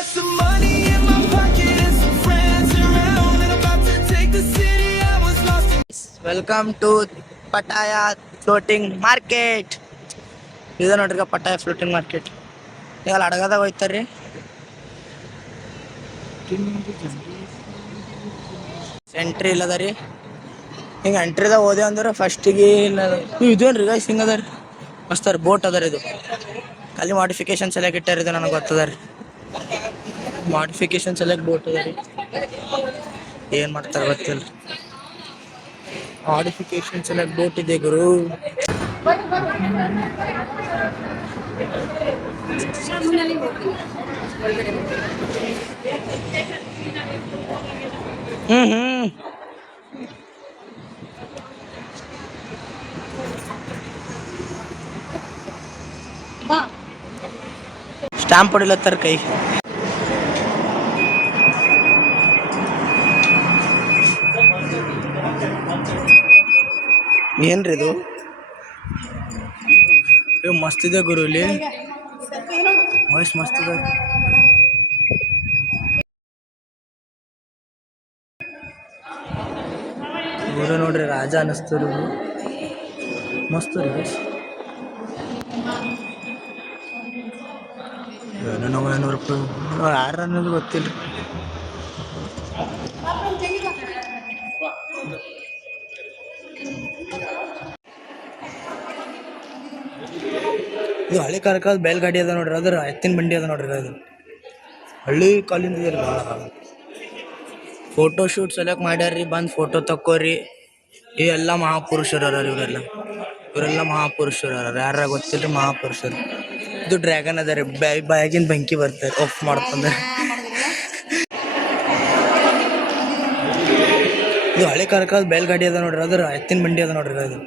got some money in my pocket and some friends around, and about to take the city I was lost in. Welcome to Pattaya floating market. ಇದು ನೋಡ್ರಿ ಪಟಾಯ floating market. ಈಗ ಅಡಗದಾಗ ಹೋಯ್ತಾರ್ರಿ. Entry ಇಲ್ಲದ ರೀ. ಹಿಂಗೆ ಎಂಟ್ರಿದಾಗ ಹೋದೆ ಅಂದ್ರೆ ಫಸ್ಟಿಗೆ ಇದೇನ್ರಿ ಗೈಸ್ ಹಿಂಗೆ ಅದ ರೀ. ಮಸ್ತ್ ರೀ ಬೋಟ್ ಅದ ರೀ. ಇದು ಖಾಲಿ ಮಾಡಿಫಿಕೇಶನ್ ಸೆಲೆಕ್ಟ್ ಇಟ್ಟಾರ. ಇದು ನನಗೆ ಗೊತ್ತದ ರೀ. ಮಾಡಿಫಿಕೇಶನ್ ಸೆಲೆಕ್ಟ್ ಬೋಟ್ ಅದ ರೀ. ಏನು ಮಾಡ್ತಾರೆ ಗೊತ್ತಿಲ್ಲ. ಮಾಡಿಫಿಕೇಶನ್ ಸೆಲೆಕ್ಟ್ ಬೋಟ್ ಇದೆ ಗುರು. ಸ್ಟ್ಯಾಂಪ್ ಹೊಡಿಲತ್ತಾರ ಕೈ. ಏನ್ರಿ ಇದು? ಮಸ್ತ್ ಇದೆ ಗುರು. ಇಲ್ಲಿ ವಾಯ್ಸ್ ಮಸ್ತ್ ಇದೆ. ಗುರು ನೋಡ್ರಿ ರಾಜ ಅನ್ನಿಸ್ತಾರ. ಮಸ್ತ್ ರೀ. ₹900 ಯಾರು ಅನ್ನೋದು ಗೊತ್ತಿಲ್ಲ. ಇದು ಹಳ್ಳಿ ಕಾಲದ ಬೇಲ್ ಗಾಡಿ ಅದ ನೋಡ್ರಿ. ಅದ್ರ ಎತ್ತಿನ ಬಂಡಿ ಅದ ನೋಡ್ರಿ. ಅದು ಹಳ್ಳಿ ಕಾಲಿಂದ ಇದೆ ಭಾಳ. ಫೋಟೋ ಶೂಟ್ ಸೆಲೆಕ್ಟ್ ಮಾಡ್ಯಾರ್ರಿ. ಬಂದು ಫೋಟೋ ತಕ್ಕೋರಿ. ಇವೆಲ್ಲ ಮಹಾಪುರುಷರು ಅರ. ಇವರೆಲ್ಲ ಮಹಾಪುರುಷರು ಅರ. ಯಾರ ಗೊತ್ತಿಲ್ಲ ಮಹಾಪುರುಷರು. ಇದು ಡ್ರ್ಯಾಗನ್ ಅದ ರೀ. ಬಾಯಾಗಿನ ಬೆಂಕಿ ಬರ್ತಾರೆ ಆಫ್ ಮಾಡ್ತಂದ್ರೆ. ಇದು ಹಳ್ಳಿ ಕಾಲದ ಬೇಲ್ ಗಾಡಿ ಅದ ನೋಡ್ರಿ. ಅದ್ರ ಎತ್ತಿನ ಬಂಡಿ ಅದ ನೋಡ್ರಿ. ಅದು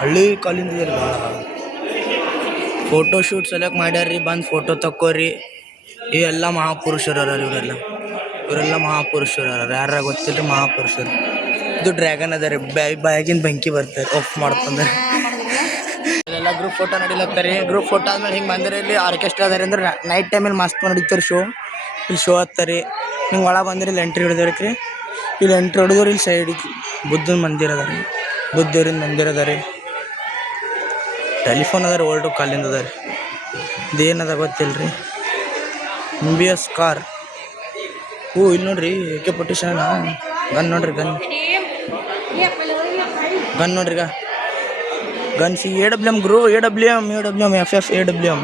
ಹಳ್ಳಿ ಕಾಲಿಂದ ಇದೆ ಭಾಳ. ಫೋಟೋ ಶೂಟ್ ಸೆಲೆಕ್ಟ್ ಮಾಡ್ಯಾರ್ರಿ. ಬಂದು ಫೋಟೋ ತಕ್ಕೋರಿ. ಇವೆಲ್ಲ ಮಹಾಪುರುಷರು ಅರ. ಇವರೆಲ್ಲ ಮಹಾಪುರುಷರು ಅರ. ಯಾರ ಗೊತ್ತಿಲ್ಲ ಮಹಾಪುರುಷರು. ಇದು ಡ್ರ್ಯಾಗನ್ ಅದ ರೀ. ಬಾಯಾಗಿನ ಬೆಂಕಿ ಬರ್ತಾರೆ ಆಫ್ ಮಾಡ್ತಂದ್ರೆ. ಎಲ್ಲ ಗ್ರೂಪ್ ಫೋಟೋ ನಡಿಲತ್ತಾರೆ. ಗ್ರೂಪ್ ಫೋಟೋ ಆದ್ಮೇಲೆ ಹಿಂಗೆ ಬಂದರೆ ಇಲ್ಲಿ ಆರ್ಕೆಸ್ಟ್ರಾ ಅದಾರೆ ಅಂದ್ರೆ ನೈಟ್ ಟೈಮಲ್ಲಿ ಮಸ್ತ್ ನಡೀತಾರೆ ಶೋ. ಇಲ್ಲಿ ಶೋ ಹತ್ತಾರೆ. ಹಿಂಗೆ ಒಳಗೆ ಬಂದ್ರೆ ಇಲ್ಲಿ ಎಂಟ್ರಿ ಹೊಡೆದವ್ರಿ. ಇಲ್ಲಿ ಎಂಟ್ರಿ ಹೊಡೆದವ್ರು. ಇಲ್ಲಿ ಸೈಡಿಗೆ ಬುದ್ಧನ ಮಂದಿರ ಅದ ರೀ. ಬುದ್ಧವ್ರಿನ ಮಂದಿರ ಅದ ರೀ. ಟೆಲಿಫೋನ್ ಅದ ರೀ. ಓಲ್ಡ್ ಕಾಲಿಂದ ಅದ ರೀ. ಇದೇನದ ಗೊತ್ತಿಲ್ಲ ರೀ. MBS car. ಇಲ್ಲಿ ನೋಡ್ರಿ AK ಪೊಟಿಷನ್ ಗನ್ ನೋಡ್ರಿ. ಗನ್ ನೋಡ್ರಿ. ಗನ್ ಸಿ AWM ಗ್ರೋ. AWM FF AWM.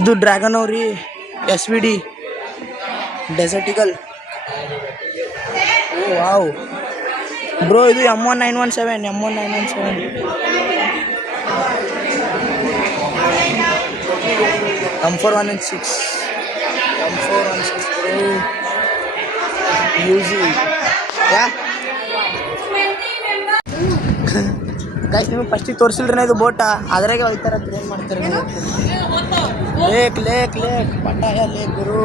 ಇದು ಡ್ರ್ಯಾಗನ್ ಅವ್ರಿ. SVD desert eagle. Wow bro. ಇದು M1917. M416 UC. ಗೈಸ್ ನಿಮಗೆ ಫಸ್ಟಿಗೆ ತೋರಿಸಿಲ್ರಿ ಇದು ಬೋಟ. ಅದ್ರಾಗೆ ಹೋಗ್ತಾರ. ಏನು ಮಾಡ್ತಾರೆ lake ಪಟಾಯ lake Guru.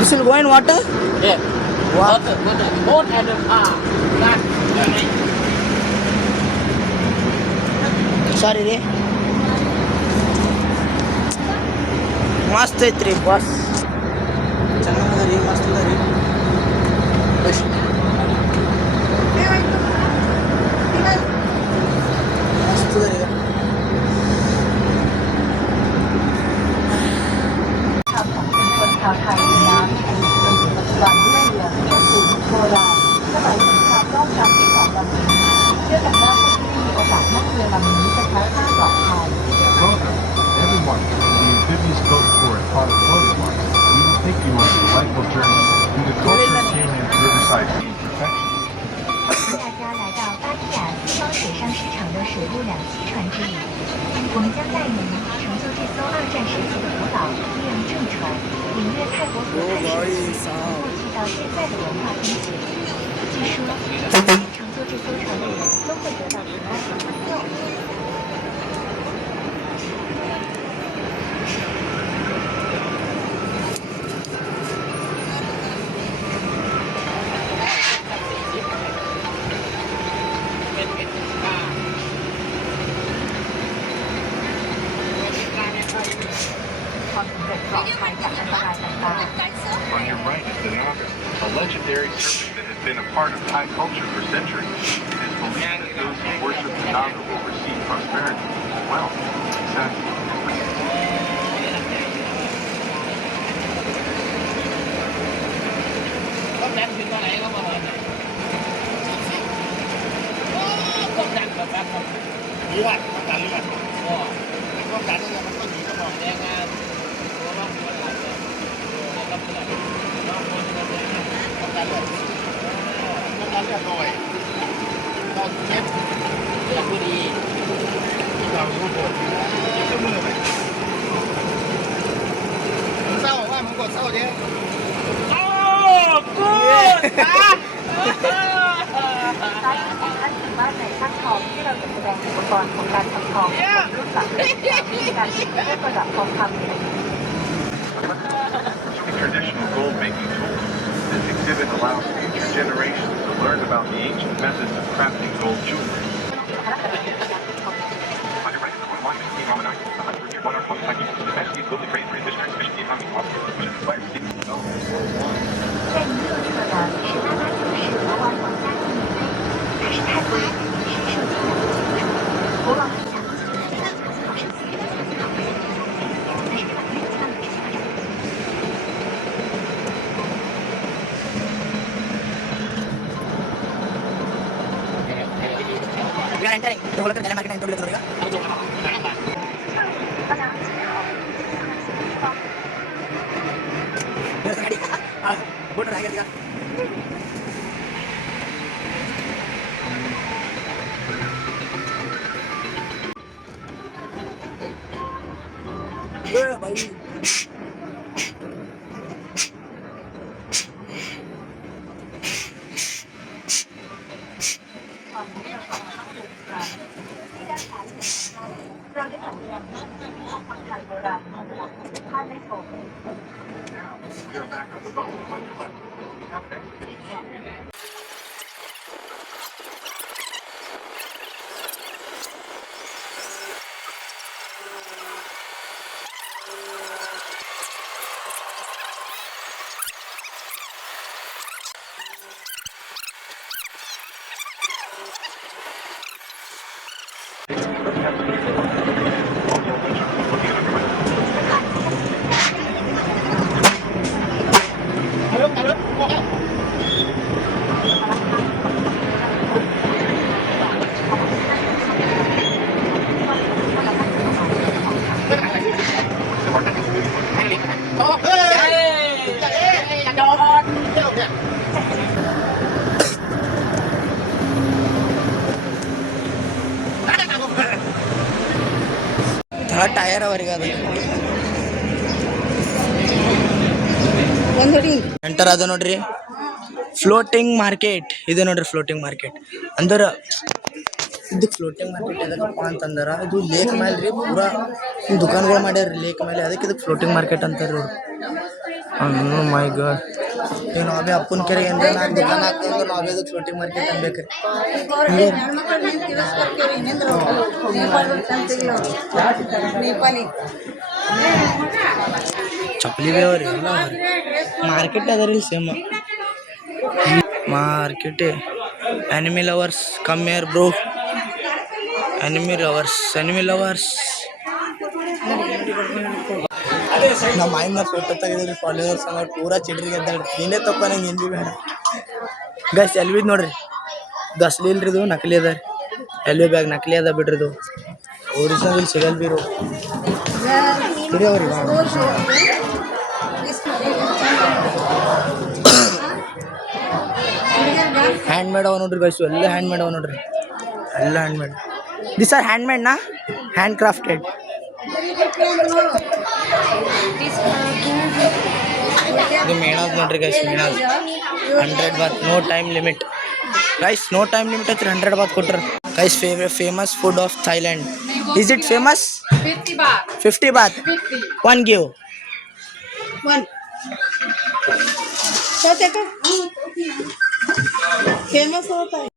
This will go in water? Yeah. Water. Boat and the car. ಸಾರಿ ರೀ. ಮಸ್ತ್ ಐತ್ರಿ ಬಸ್. ಚೆನ್ನಾಗದ ರೀ. ಮಸ್ತ್ ಅದ ರೀ. ಮಸ್ತ್ ಅದ ರೀ. Everyone, the amphibious boat tour at Potter Floating Line. We will take you on a delightful journey through the culture of Canyon's riverside beach perfection. 大家来到巴提雅西方水上市场的水陆两栖船之旅，我们将带您乘坐这艘2战时期的古老低洋正船，领略泰国河畔生活过去到现在的文化风景。据说，乘坐这艘船的人都会得到平安和成就。On your right is the Naga, a legendary serpent that has been a part of Thai culture for centuries. It is believed that those who worship the Naga will receive prosperity, wealth, success, traditional gold making tools. This exhibit allows future generations to learn about the ancient methods of crafting gold jewelry. On your right is the Royal Monument, King Rama IX, a hundred-year monarch of Thai people, the best globally praised for his visionary, efficient economic policy, which inspired Stephen development. 在您右侧的是890国王皇家纪念碑，它是泰国人民神圣信仰的象征。国王不想自己的人老是自己的自己好的象征，但是这个没有办法执行发展。 We are entering. तो बोला कर market enter लेते रहेगा boat रहा है भाई You're back on the boat on your left. Okay. Third tyre ಅವರಿಗೆ ಅದು ಎಂಟರ್ ಅದ ನೋಡ್ರಿ ಫ್ಲೋಟಿಂಗ್ ಮಾರ್ಕೆಟ್ ಇದೆ ನೋಡ್ರಿ ಫ್ಲೋಟಿಂಗ್ ಮಾರ್ಕೆಟ್ ಅಂದ್ರೆ ಇದು ಫ್ಲೋಟಿಂಗ್ ಮಾರ್ಕೆಟ್ ಎದಕ್ಕಪ್ಪ ಅಂತಂದ್ರೆ ಇದು ಲೇಕ್ ಮೇಲೆ ರೀ ಪೂರಾ ದುಕಾನ್ಗಳು ಮಾಡ್ಯಾರ ಲೇಕ್ ಮೇಲೆ ಅದಕ್ಕೆ ಇದಕ್ಕೆ ಫ್ಲೋಟಿಂಗ್ ಮಾರ್ಕೆಟ್ ಅಂತಾರೆ ರೀ ಮೈ ಗಾಡ್ ಈಗ ನಾವೇ ಅಪ್ಪನ ಕೆರೆ ಏನಾರ ನಾಲ್ಕು ದುಕಾನ್ ಹಾಕ್ತಂದ್ರೆ ನಾವೇ ಅದಕ್ಕೆ ಫ್ಲೋಟಿಂಗ್ ಮಾರ್ಕೆಟ್ ಅನ್ಬೇಕು ಚಪ್ಪಲಿ ಬಿ ಅವ್ರಿ ಎಲ್ಲ ಮಾರ್ಕೆಟ್ ಅದ ರೀ same market enemy lovers come here bro enemy lovers ನಮ್ಮ ಆಯ್ನ ಫೋಟೋ ತೆಗೆದ್ರಿ ಫಾಲೋವರ್ಸ್ ಅನ್ನೋ ಪೂರಾ ಚಿಡ್ರಿಗೆ ಎದ್ದಾಳ್ರಿ ನೀನೇ ತಪ್ಪ ನಂಗೆ ಏನು ಭೀ ಬೇಡ ಗೈಸ್ ಎಲ್ ಬಿ ನೋಡ್ರಿ ಇದು ಅಸಲಿ ಇಲ್ರಿ ಇದು ನಕಲಿ ಅದ ರೀ ಎಲ್ ಬಿ ಬ್ಯಾಗ್ ನಕಲಿ ಅದ ಬಿಡ್ರಿ ಇದು ಒರಿಜಿನಲ್ ಇಲ್ಲಿ ಸಿಗಲ್ ಬೀರು ಹಿಡಿಯವ್ರಿ ಹ್ಯಾಂಡ್ ಮೇಡ್ ಅವ ನೋಡ್ರಿ ಗೈಸು ಎಲ್ಲ ಹ್ಯಾಂಡ್ ಮೇಡ್ ಅವ ನೋಡ್ರಿ ಎಲ್ಲ hand made this are hand ಮೇಡ್ನಾ ಹ್ಯಾಂಡ್ ಕ್ರಾಫ್ಟೆಡ್ ಇದು ಮೇಣದ್ ನೋಡ್ರಿ ಗೈಸ್ ಮೇಣದ್ 100 baht no time limit guys no time limit ಐತ್ರಿ 100 ಬಾತ್ ಕೊಟ್ರಿ guys famous food of Thailand is it famous 50 baht 1 give 1 famous होता है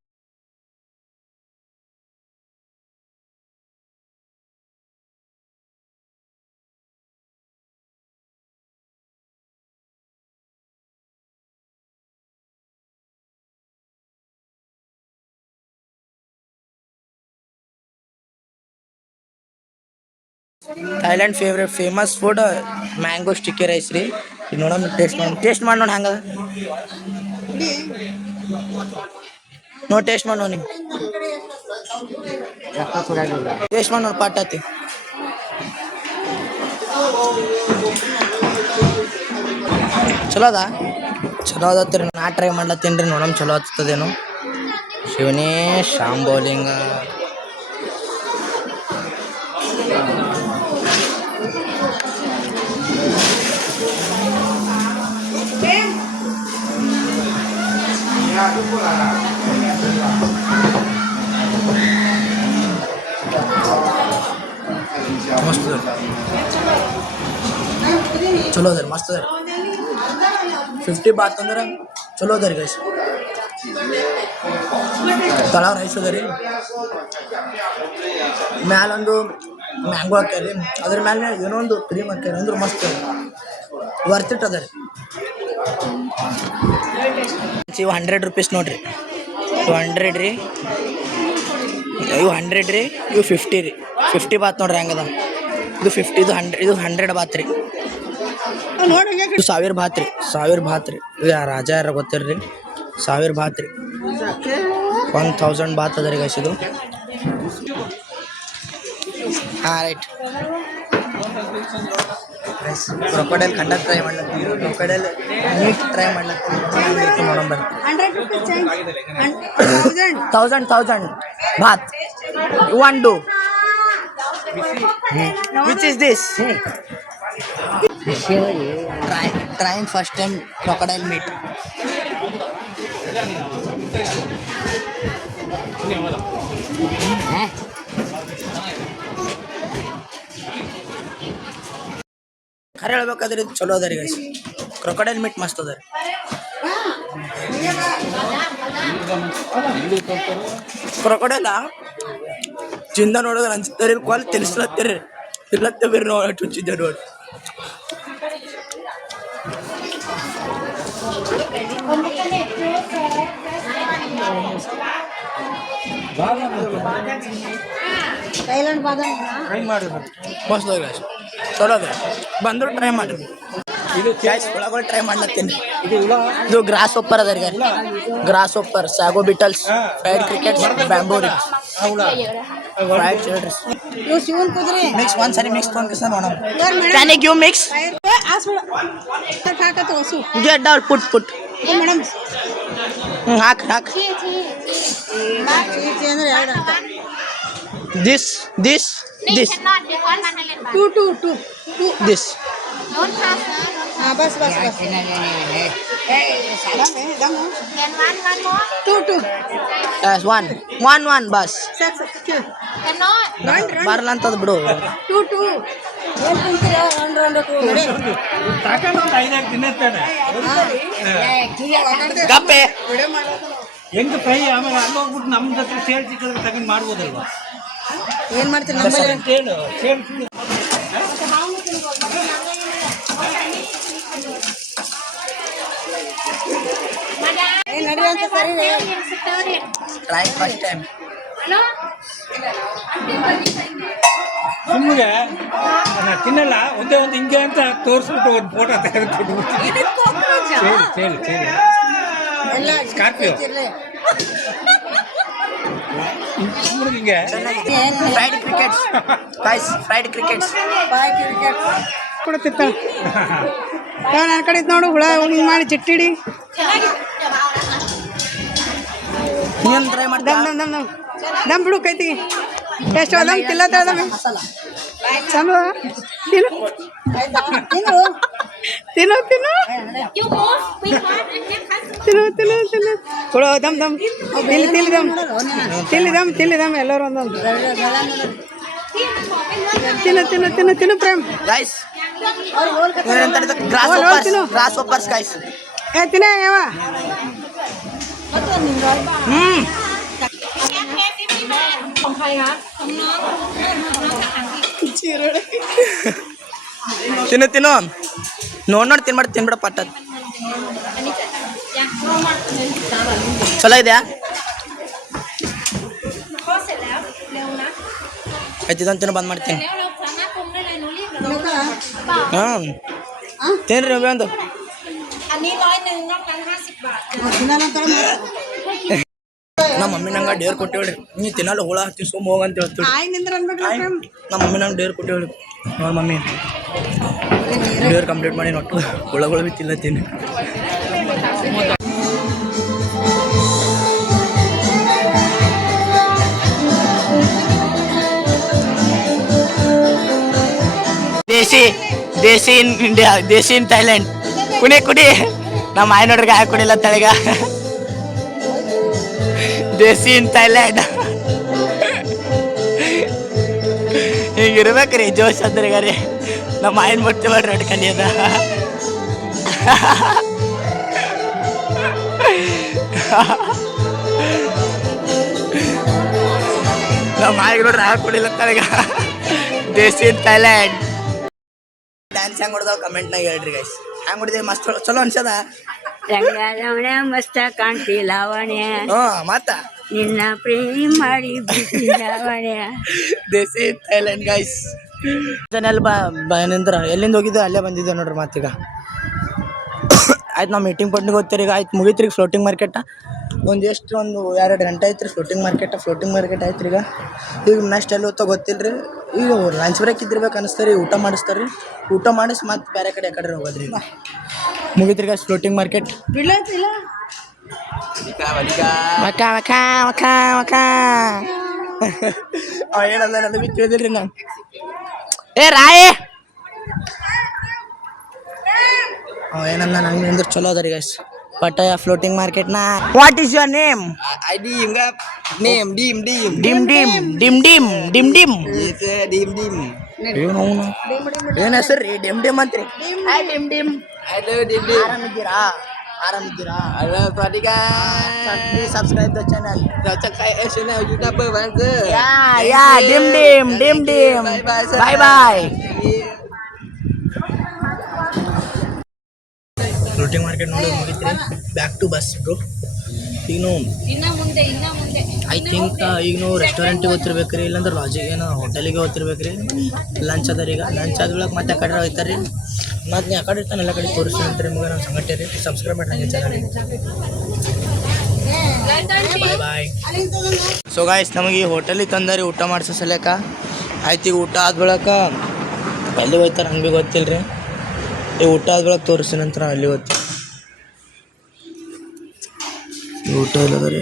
Thailand famous food mango sticky rice ರೀ. ಇದು ನೋಡೋಣ ಟೇಸ್ಟ್ ಮಾಡಿ ನೋಡಿ ಹಂಗ ಟೇಸ್ಟ್ ಮಾಡಿ ನೋಡಿ ಟೇಸ್ಟ್ ಮಾಡಿ ನೋಡಿ ಪಾಟತಿ ಚಲೋ ಅದತ್ತೀರಿ. ನಾ ಟ್ರೈ ಮಾಡ್ಲತ್ತೀನಿ ರೀ, ನೋಡಮ್ ಚಲೋ ಆಗ್ತದೇನು. ಶಿವನೇ ಶಾಂಬೋಲಿಂಗ ಮಸ್ತ್ ಚಲೋ ಅದ ಮಸ್ತ್ ಅದ. 50 ಬಾತ್ ಅಂದ್ರೆ ಚಲೋ ಅದ ರೀ ಗೈಸ್. ತಳ ರೈಸ್ ಅದ ರೀ, ಮ್ಯಾಲೊಂದು ಮ್ಯಾಂಗೋ ಹಾಕ್ಯಾರ ರೀ, ಅದ್ರ ಮ್ಯಾಲೆ ಏನೋ ಒಂದು ಕ್ರೀಮ್ ಹಾಕ್ಯಾರ ಅಂದ್ರೆ ಮಸ್ತ್ ವರ್ತ್ ಇಟ್ ಅದ ರೀ. ಇವು 100 ರೂಪೀಸ್ ನೋಡ್ರಿ, 200 ರೀ, ಇವು 100 ರೀ, ಇವು 50 ರೀ. 50 ಬಾತ್ ನೋಡ್ರಿ ಹೆಂಗದ. ಇದು 50, ಇದು 100 ಬಾತ್ ರೀ. ಇದು 1000 ಬಾತ್ ರೀ, 1000 ಬಾತ್ ರೀ. ಇದು ರಾಜ ಯಾರ ಗೊತ್ತಿರ್ರಿ, 1000 ಬಾತ್ ರೀ, 1000 ಬಾತ್ ಅದ ರೀ ಗೈಸ್ ಇದು. ಹಾಂ ರೈಟ್. ಕ್ರೊಕೊಡೈಲ್ ಕಂಡ ಟ್ರೈ ಮಾಡ್ಲತ್ತೀವಿ, ಕ್ರೊಕೊಡೈಲ್ ಮೀಟ್ ಟ್ರೈ ಮಾಡ್ಲತ್ತೀವಿ. ನೋಡೋಣ ಬರ್ರಿ. 1000 Baat 1 2. Which is this? Trying first time crocodile meat. ಖರೆ ಹೇಳ್ಬೇಕಾದ್ರೆ ಇದು ಚಲೋ ಅದ ರೀ ಗೈಸ್. ಕ್ರೊಕೊಡೈಲ್ ಮೀಟ್ ಮಸ್ತ್ ಅದ ರೀ. ಕ್ರೊಕೊಡೈಲ ಚಿಂದ ನೋಡಿದ್ರೆ ಅನ್ಸುತ್ತಾರೆ ಕಾಲ್ ತಿಳಿಸ್ಲತ್ತೀರಿ ಇರ್ಲತ್ತೆ ಬೇರೆ ನೋಡಿ ಚುಚ್ಚಿದ್ದೆ ನೋಡಿ. ಟ್ರೈ ಮಾಡಿ ಮಸ್ತ್ ಅದ ಗೈಸ್, ಚಲೋ ಅದ. ಬಂದ್ರು ಟ್ರೈ ಮಾಡಿ. ಇದು ಗ್ಯಾಸ್ ಒಳಗಡೆ ಟ್ರೈ ಮಾಡ್ಲತ್ತೀನಿ. ಇದು ಗ್ರಾಸ್ ಒಪ್ಪರ್ ಅದ ರೀ, grasshopper, sago beetles, fried crickets, bamboo rings, fried childrens. Mix ಒಂದ್ಸರಿ ಮಿಕ್ಸ್ ತೊಗೊಂಡ್ಕಿಸ ನೋಡೋಣ. Can you give mix? Get out put ಹಾಕ್ this this बस yes one bus ಬರಲ್ಲ ಅಂತದ್ ಬಿಡು. ಗಪ್ಪೆ ಹೆಂಗ್ ಫ್ರೈ ಆಮೇಲೆ ಅಲ್ಲಿ ಹೋಗ್ಬಿಟ್ಟು ನಮ್ಮ ಹತ್ರ ಸೇಲ್ ಸಿಕ್ಕಿದ್ರೆ ತಗೊಂಡು ಮಾಡ್ಬೋದಲ್ವಾ? ಏನ್ ಮಾಡ್ತೀರಿ ಸೇಲು ಟ್ರೈ ಫಸ್ಟ್ ಟೈಮ್. ಸುಮ್ಮಗೆ ತಿನ್ನಲ್ಲ, ಒಂದೇ ಒಂದು ಹಿಂಗೆ ಅಂತ ತೋರಿಸ್ಬಿಟ್ಟು ಒಂದು ಫೋಟೋ ತೆಗೆದುಕೊಂಡು ಸೇಲ್ ಸ್ಕಾರ್ಪಿಯೋ ಹಿಂಗೆ fried crickets guys, fried crickets ಕೊಡುತ್ತಿತ್ತ ನನ್ನ ಕಡೆ ನೋಡು, ಹುಳ ಹಿಂಗೆ ಮಾಡಿ ಚಿಟ್ಟಿಡಿ ನೀನು ಟ್ರೈ ಮಾಡಿ. ದಮ್ ಬಿಡು ಕೈತಿಗೆ ಎಷ್ಟು ದಮ್ ತಿಲ್ಲತ್ತ ದಮ್ ಚಂದ ತಿನ್ನು ಕೊಡು ದಮ್ ತಿಲ್ಲಿ ದಮ್ ಎಲ್ಲರೂ ಒಂದೊಂದು ತಿನ್ನು ಪ್ರೇಮ್ ಗೈಸ್. Grasshoppers guys. ತಿನ್ನ ಯಾವ ತಿನ್ನು ನೋಡಿ ತಿನ್ಬಿಡ ಪಟ್ಟ. ಚಲೋ ಇದೆಯಾ? ಆಯ್ತು, ಇದೊಂದು ತಿನ್ನು ಬಂದ್ ಮಾಡ್ತೀನಿ. ಹಾಂ ತಿನ್ರಿ ಒಂದು ನಮ್ಮ ಮಮ್ಮಿ ನಂಗೆ ಡೇರ್ ಕೊಟ್ಟೇಳ್ರಿ ನೀ ತಿನ್ನಲ್ಲ ಹುಳ ಹತ್ತಿ ಸುಮ್ಮ ಹೋಗಂತ ಹೇಳ್ತೀವಿ ಆಯ್ ನಿಂದ್ರ ಅನ್ಬೇಕಲ್ಲ ನಮ್ಮ ಮಮ್ಮಿ ನಂಗೆ ಡೇರ್ ಕೊಟ್ಟೇಳಿ ನೋಡಿ ಮಮ್ಮಿ ಡೇರ್ ಕಂಪ್ಲೀಟ್ ಮಾಡಿ ನೋಟ್ಟು ಹುಳಗಳು ಬಿತ್ತಿಲ್ಲ ತಿನ್ನಿ ದೇಸಿ in India Desi in Thailand ಕುಡಿ ನಮ್ಮ ಆಯ್ ನೋಡ್ರಿ ಗಾಯ ಕುಡಿಲ್ಲ ತಳಗ ದೇಸಿ ಇನ್ ಥೈಲ್ಯಾಂಡ್ ಹಿಂಗಿರ್ಬೇಕ್ರಿ ಜೋಶ್ ಅಂದ್ರಿಗ ರೀ ನಮ್ಮ ಆಯನ್ ಮುಟ್ತಿ ಮಾಡ್ರಿ ನೋಡಿ ಕಲಿಯದ ನಮ್ಮ ಆಯ್ಗೆ ನೋಡ್ರಿ ಹಾಕಿ ಕುಡಿಲ್ಲ ತಳಗ ದೇಸಿ ಇನ್ ಥೈಲ್ಯಾಂಡ್ ಡ್ಯಾನ್ಸ್ ಹೆಂಗೆ ಹೊಡೆದಾವ ಕಮೆಂಟ್ನಾಗ ಹೇಳ್ರಿ ಗೈಸ್ ಹೆಂಗೆ ಹೊಡಿದೇವಿ ಮಸ್ತ್ ಚಲೋ ಅನ್ಸದ ರಂಗಾರಮಣ ಮಸ್ತ ಕಾಣ್ತಿ ಲಾವಣ್ಯ ಹ್ಞೂ ಮತ್ತ ನಿನ್ನ ಪ್ರೇಮ ಮಾಡಿ ಬಿಸಿ ಲಾವಣ್ಯ ದೇಸಿ ಥೈಲ್ಯಾಂಡ್ ಗೈಸ್ ಜನೆಲ್ಲ ನಿಂದ್ರ ಎಲ್ಲಿಂದ ಹೋಗಿದ್ದೆ ಅಲ್ಲೇ ಬಂದಿದ್ದೆ ನೋಡ್ರಿ ಮತ್ತೀಗ ಆಯ್ತು ನಾವು ಮೀಟಿಂಗ್ ಪಟ್ನಿಗೆ ಹೋಗ್ತೀರಿ ಈಗ ಆಯ್ತು ಮುಗಿತ್ರಿ ಫ್ಲೋಟಿಂಗ್ ಮಾರ್ಕೆಟ ಒಂದು 2 ಗಂಟೆ ಐತ್ರಿ ಫ್ಲೋಟಿಂಗ್ ಮಾರ್ಕೆಟ್ ಆಯ್ತು ಈಗ ನೆಕ್ಸ್ಟ್ ಎಲ್ಲಿ ಹೋಗ್ತಾ ಗೊತ್ತಿಲ್ಲ ರೀ ಈಗ ಲಂಚ್ ಬ್ರೇಕ್ ಇದ್ದಿರ್ಬೇಕು ಅನಿಸ್ತಾರೆ ರೀ ಊಟ ಮಾಡಿಸ್ತಾರೆ ರೀ ಊಟ ಮಾಡಿಸಿ ಮತ್ತೆ ಬೇರೆ ಕಡೆ ಯಾಕಡೆ ಹೋಗೋದ್ರಿ ಈಗ ಮುಗಿತ್ರಿ ಗೈಸ್ ಫ್ಲೋಟಿಂಗ್ ಮಾರ್ಕೆಟ್ ಬಿಡ್ಲತ್ತಿಲ್ಲ ಅವ ಏನಲ್ಲ ನನಗೆ ತಿಳಿದಿಲ್ರಿ ನಾನು ಏ ರಾಯೇ ಅವ ಏನಲ್ಲ ನನಗೆ ಅಂದ್ರೆ ಚಲೋ ಅದ ರೀ ಗೈಸ್ ಪಟಾಯ ಫ್ಲೋಟಿಂಗ್ ಮಾರ್ಕೆಟ್ನ what is your name I dim gap. Name dim. Dim It's a dim. ಏನು ಏನು ಹೆಸರು ರೀ ಡಿಮ್ ಅಂತ್ರಿ ಡಿಮ್ Hello dim. ಆರಾಮಿದ್ದೀರಾ Hello Swadika. Subscribe the channel Subscribe channel YouTuber Banzer. Yeah Dim bye bye floating market ನೋಡೋದು ಮುಗಿತ್ರಿ back to bus bro ಈಗ ನಾವು ಐ ಥಿಂಕ್ ಈಗ ನಾವು ರೆಸ್ಟೋರೆಂಟಿಗೆ ಹೋಗ್ತಿರ್ಬೇಕು ರೀ ಇಲ್ಲಾಂದ್ರೆ ಲಾಜಿಗೆ ಏನೋ ಹೋಟೆಲಿಗೆ ಹೋಗ್ತಿರ್ಬೇಕು ರೀ ಲಂಚ್ ಅದ ರೀ ಈಗ ಲಂಚ್ ಆದ್ಮೇಲೆ ಮತ್ತೆ ಆ ಕಡೆ ಹೋಗ್ತಾರೆ ರೀ ಮತ್ತು ನೀವು ಆ ಕಡೆ ಇರ್ತಾನೆ ಎಲ್ಲ ಕಡೆ ತೋರಿಸ್ತೀನಿ ಅಂತ ನಿಮ್ಗೆ ನಾವು ಸಂಗತಿ ರೀ ಸಬ್ಸ್ಕ್ರೈಬ್ ಮಾಡಿ ನನಗೆ ಚಾನಲ್ ಬಾಯ್ ಸೊ ಗಾಯ್ಸ್ ನಮಗೆ ಈ ಹೋಟೆಲಿಗೆ ತಂದಾರಿ ಊಟ ಮಾಡಿಸೋ ಸಲಕ ಆಯ್ತು ಈಗ ಊಟ ಆದ ಬಳಿಕ ಎಲ್ಲಿ ಹೋಗ್ತಾರೆ ಹಂಗೆ ಭೀ ಗೊತ್ತಿಲ್ಲ ರೀ ಈ ಊಟ ಆದ ಬಳಿಕ ತೋರಿಸ್ತೀನಿ ಅಂತ ನಾವು ಎಲ್ಲಿ ಹೋಗ್ತೀವಿ ಊಟ ಇಲ್ಲದ ರೀ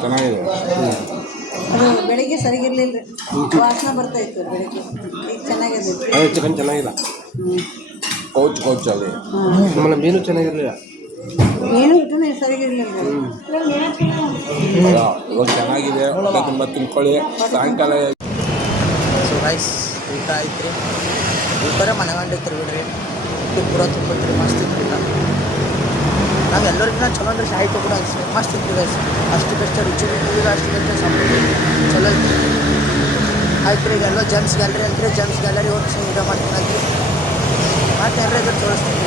ಚೆನ್ನಾಗಿದೆ ಅದು ಬೆಳಿಗ್ಗೆ ಸರಿಗಿರ್ಲಿಲ್ಲ ವಾಸನೆ ಬರ್ತಾ ಇತ್ತು ಬೆಳಿಗ್ಗೆ ಈಗ ಚೆನ್ನಾಗಿದೆ ಚಿಕನ್ ಚೆನ್ನಾಗಿಲ್ಲ ಕೌಚ್ ಅಲ್ಲಿ ಆಮೇಲೆ ಮೀನು ಚೆನ್ನಾಗಿರಲಿಲ್ಲ ಏನು ಊಟನೇ ಸರಿಗಿರ್ಲಿಲ್ಲ ಇವಾಗ ಚೆನ್ನಾಗಿದೆ ತುಂಬ ತಿನ್ಕೊಳ್ಳಿ ಸಾಯಂಕಾಲ ಸೊ ಗೈಸ್ ಊಟ ಆಯ್ತು ರೀ ಊಟರೇ ಮನೆಗಂಡಿತ್ತು ಬಿಡ್ರಿ ಪೂರ ತುಂಬಿಟ್ರಿ ಮಸ್ತ್ ಇತ್ತು ಊಟ ನಾವು ಎಲ್ಲರಿಗಿಂತ ಚಲೋ ಅಂದ್ರೆ ಶಾಹಿಕ ಕೂಡ ಮಸ್ತ್ ಇತ್ತು ಗೈಸ್ ಅಷ್ಟಕ್ಕಷ್ಟೇ ರುಚಿ ಇಟ್ಟಿದ್ದೀವಿ ಅಷ್ಟಕ್ಕಷ್ಟೇ ಸಂಬಂಧ ಚಲೋ ಇತ್ತು ಆಯ್ತು ರೀ ಈಗ ಎಲ್ಲೋ ಜೆಮ್ಸ್ ಗ್ಯಾಲರಿ ಅಂತೀರಿ ಜೆಮ್ಸ್ ಗ್ಯಾಲರಿ ಹೋಗಿ ಊಟ ಮಾಡ್ತೀನಿ ಮತ್ತೆ ಎಲ್ಲರೂ ತೋರಿಸ್ತೀನಿ